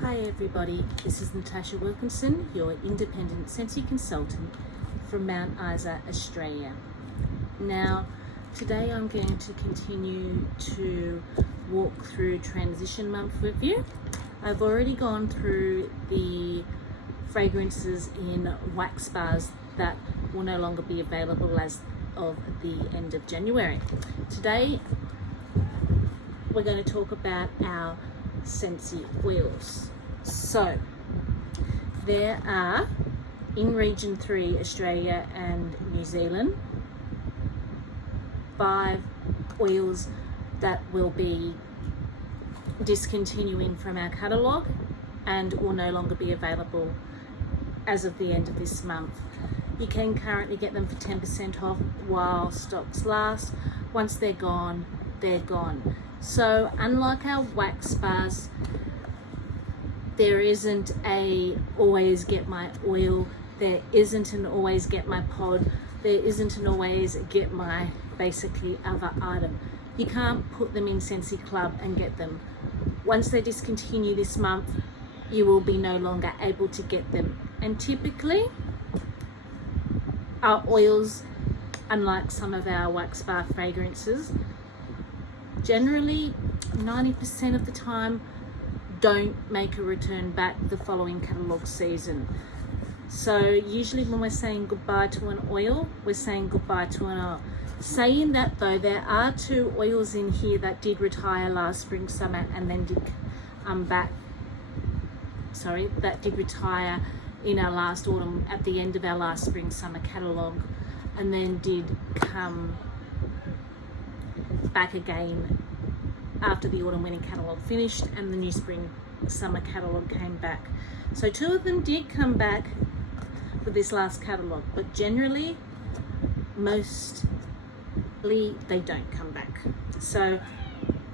Hi everybody, this is Natasha Wilkinson, your independent Sensi consultant from Mount Isa, Australia. Now, today I'm going to continue to walk through Transition Month with you. I've already gone through the fragrances in wax bars that will no longer be available as of the end of January. Today, we're going to talk about our Sensi oils. So there are, in Region 3, Australia and New Zealand, 5 oils that will be discontinuing from our catalogue and will no longer be available as of the end of this month. You can currently get them for 10% off while stocks last. Once they're gone, they're gone. So unlike our wax bars, there isn't a always get my oil, there isn't an always get my pod, there isn't an always get my basically other item. You can't put them in Sensi Club and get them. Once they discontinue this month, you will be no longer able to get them. And typically, our oils, unlike some of our wax bar fragrances, generally 90% of the time don't make a return back the following catalogue season. So usually when we're saying goodbye to an oil, we're saying goodbye to an oil. Saying that though, there are 2 oils in here that did retire last spring, summer, and then did that did retire in our last autumn, at the end of our last spring, summer catalogue, and then did come back again after the autumn winter catalogue finished and the new spring summer catalogue came back. So 2 of them did come back for this last catalogue, but generally mostly they don't come back. So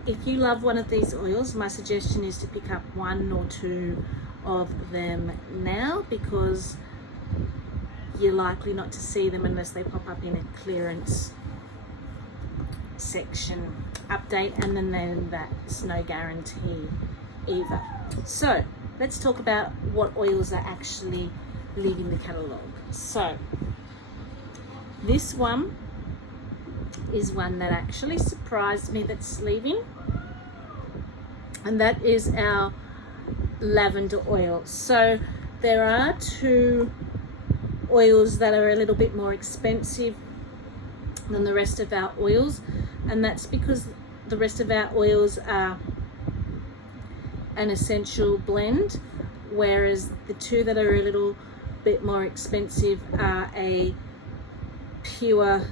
if you love one of these oils, my suggestion is to pick up 1 or 2 of them now, because you're likely not to see them unless they pop up in a clearance section update, and then that's no guarantee either. So let's talk about what oils are actually leaving the catalogue. So this one is one that actually surprised me that's leaving, and that is our lavender oil. So there are 2 oils that are a little bit more expensive than the rest of our oils, and that's because the rest of our oils are an essential blend, whereas the 2 that are a little bit more expensive are a pure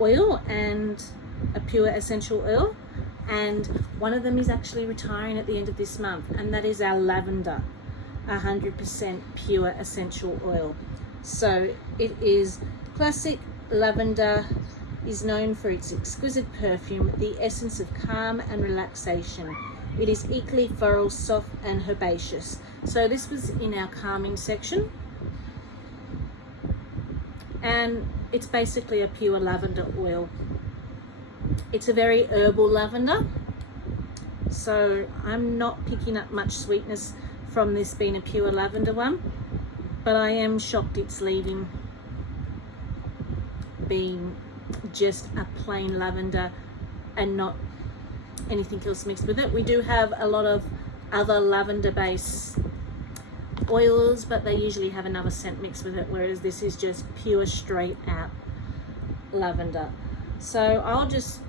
oil and a pure essential oil, and one of them is actually retiring at the end of this month, and that is our lavender, 100% pure essential oil. So it is classic lavender, is known for its exquisite perfume, the essence of calm and relaxation. It is equally floral, soft and herbaceous. So this was in our calming section, and it's basically a pure lavender oil. It's a very herbal lavender, so I'm not picking up much sweetness from this being a pure lavender one, but I am shocked it's leaving being just a plain lavender and not anything else mixed with it. We do have a lot of other lavender based oils, but they usually have another scent mixed with it, whereas this is just pure straight out lavender. So I'll just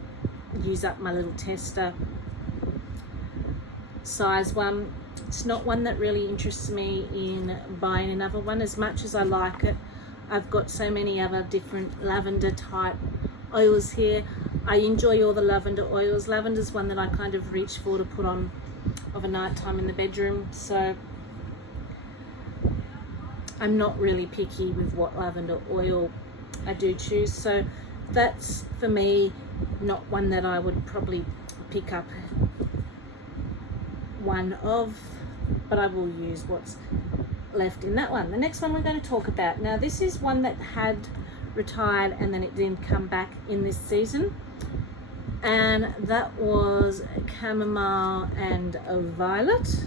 use up my little tester size one. It's not one that really interests me in buying another one, as much as I like it. I've got so many other different lavender type oils here. I enjoy all the lavender oils. Lavender's one that I kind of reach for to put on of a night time in the bedroom, so I'm not really picky with what lavender oil I do choose. So that's, for me, not one that I would probably pick up one of, but I will use what's left in that one. The next one we're going to talk about, now this is one that had retired and then it didn't come back in this season. and that was chamomile and a violet.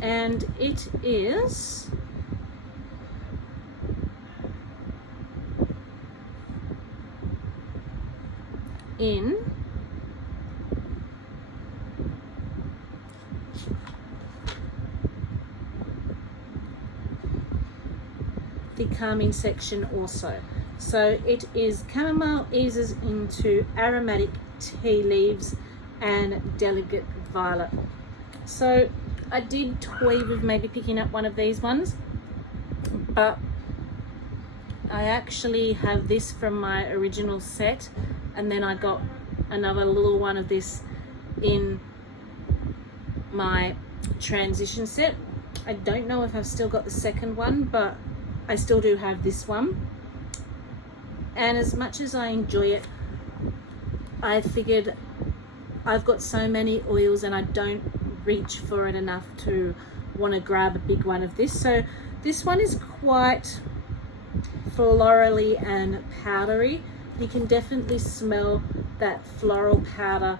And it is in the calming section also. So it is chamomile eases into aromatic tea leaves and delicate violet. So I did toy with maybe picking up one of these ones, but I actually have this from my original set, and then I got another little one of this in my transition set. I don't know if I've still got the second one, but I still do have this one. And as much as I enjoy it, I figured I've got so many oils and I don't reach for it enough to want to grab a big one of this. So this one is quite florally and powdery. You can definitely smell that floral powder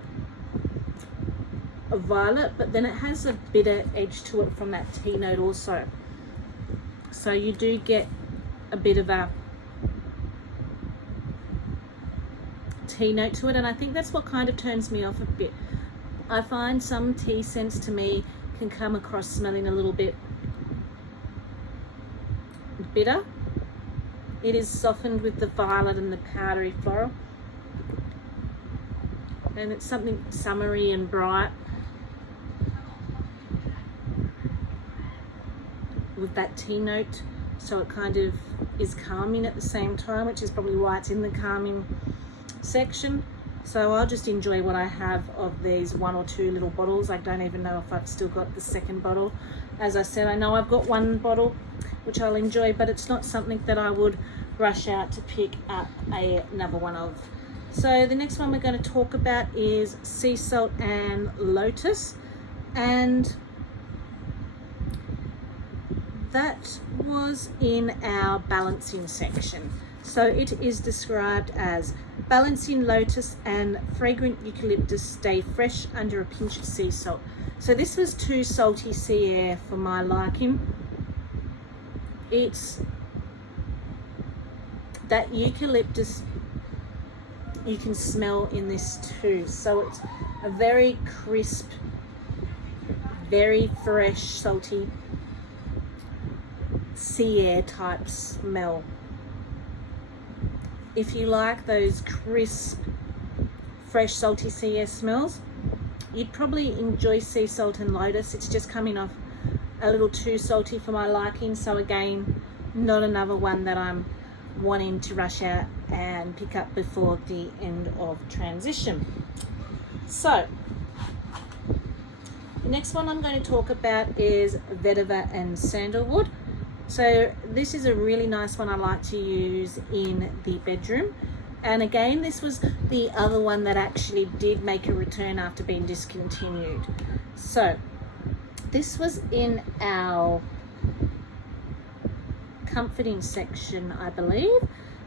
of violet, but then it has a bitter edge to it from that tea note also. So you do get a bit of a tea note to it, and I think that's what kind of turns me off a bit. I find some tea scents to me can come across smelling a little bit bitter. It is softened with the violet and the powdery floral, and it's something summery and bright with that tea note, so it kind of is calming at the same time, which is probably why it's in the calming section. So I'll just enjoy what I have of these one or two little bottles. I don't even know if I've still got the second bottle. As I said, I know I've got one bottle which I'll enjoy, but it's not something that I would rush out to pick up another one of. So the next one we're going to talk about is sea salt and lotus, and that was in our balancing section. So it is described as balancing lotus and fragrant eucalyptus stay fresh under a pinch of sea salt. So this was too salty sea air for my liking. It's that eucalyptus you can smell in this too. So it's a very crisp, very fresh, salty sea air type smell. If you like those crisp, fresh, salty sea air smells, you'd probably enjoy sea salt and lotus. It's just coming off a little too salty for my liking. So again, not another one that I'm wanting to rush out and pick up before the end of transition. So the next one I'm going to talk about is Vetiver and Sandalwood. So this is a really nice one I like to use in the bedroom. And again, this was the other one that actually did make a return after being discontinued. So this was in our comforting section, I believe.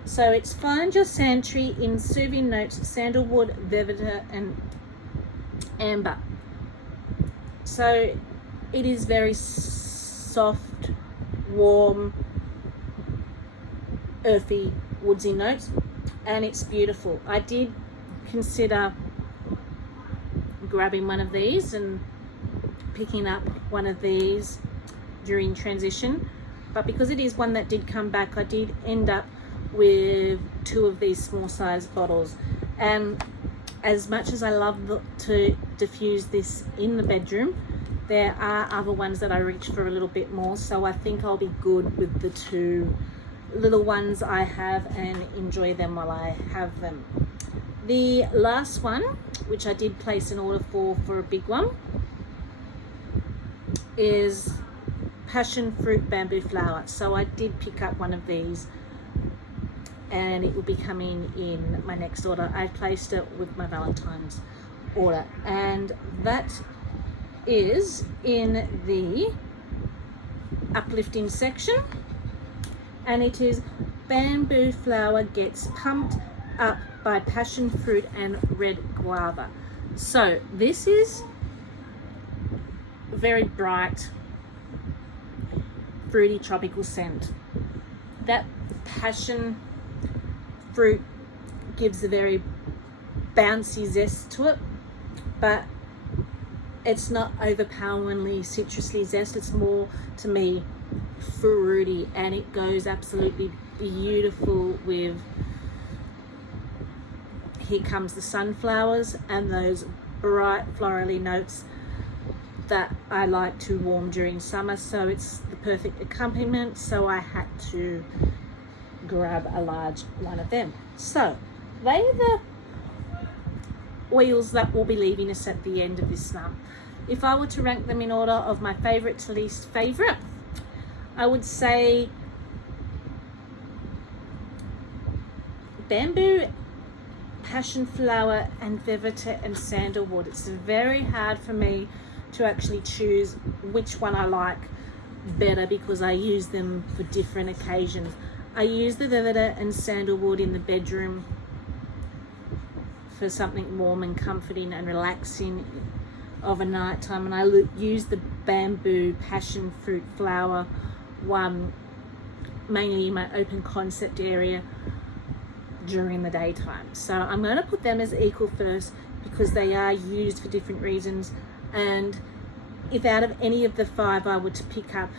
So it's find your sanctuary in soothing notes of sandalwood, vetiver and amber. So it is very soft, warm, earthy, woodsy notes, and it's beautiful. I did consider grabbing one of these and picking up one of these during transition, but because it is one that did come back, I did end up with two of these small size bottles. And as much as I love to diffuse this in the bedroom, there are other ones that I reach for a little bit more, so I think I'll be good with the two little ones I have and enjoy them while I have them. The last one, which I did place an order for a big one, is passion fruit bamboo flower. So I did pick up one of these and it will be coming in my next order. I placed it with my Valentine's order, and that is in the uplifting section, and it is bamboo flower gets pumped up by passion fruit and red guava. So this is very bright, fruity tropical scent. That passion fruit gives a very bouncy zest to it, but it's not overpoweringly citrusly zest. It's more, to me, fruity, and it goes absolutely beautiful with Here Comes the Sunflowers and those bright florally notes that I like to warm during summer. So it's the perfect accompaniment, so I had to grab a large one of them. So they are the oils that will be leaving us at the end of this month. If I were to rank them in order of my favorite to least favorite, I would say bamboo, passion flower, and Vetiver and Sandalwood. It's very hard for me to actually choose which one I like better because I use them for different occasions. I use the Vetiver and Sandalwood in the bedroom for something warm and comforting and relaxing of a night time, and I use the bamboo passion fruit flower one mainly in my open concept area during the daytime. So I'm going to put them as equal first because they are used for different reasons, and if out of any of the five I were to pick up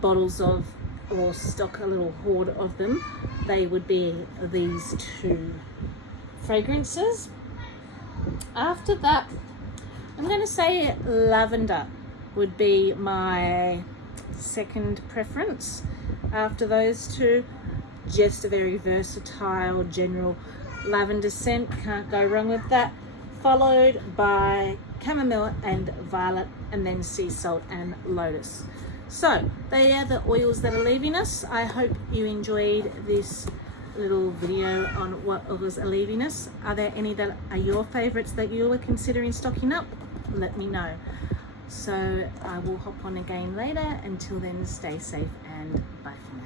bottles of or stock a little hoard of them, they would be these two fragrances. After that, I'm going to say lavender would be my second preference after those two. Just a very versatile general lavender scent, can't go wrong with that, followed by chamomile and violet, and then sea salt and lotus. So they are the oils that are leaving us. I hope you enjoyed this little video on what oils are leaving us. Are there any that are your favorites that you were considering stocking up? Let me know. So I will hop on again later. Until then, stay safe and bye for now.